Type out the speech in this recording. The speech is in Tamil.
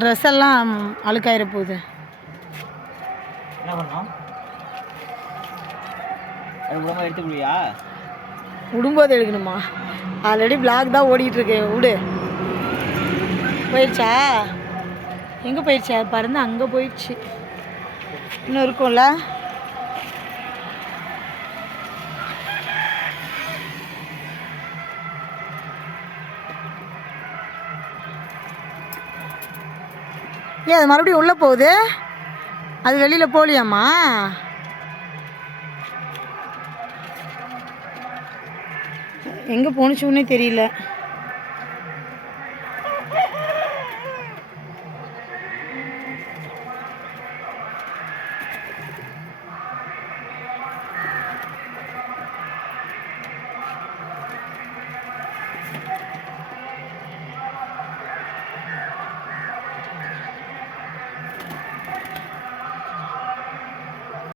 ட்ரெஸ் எல்லாம் அழுக்காயிர போகுது. என்ன பண்ணோம்? உடம்பு எடுத்துக்கிறியா? விடும்போது எடுக்கணுமா? ஆல்ரெடி பிளாக் தான் ஓடிட்டுருக்கு. விடு. போயிடுச்சா? எங்கே போயிடுச்சு? அது பறந்து அங்கே போயிடுச்சு. இன்னும் இருக்கும்ல. ஏன் அது மறுபடியும் உள்ளே போகுது? அது வெளியில் போகலையாம்மா? எங்கே போணுச்சுன்னே தெரியல.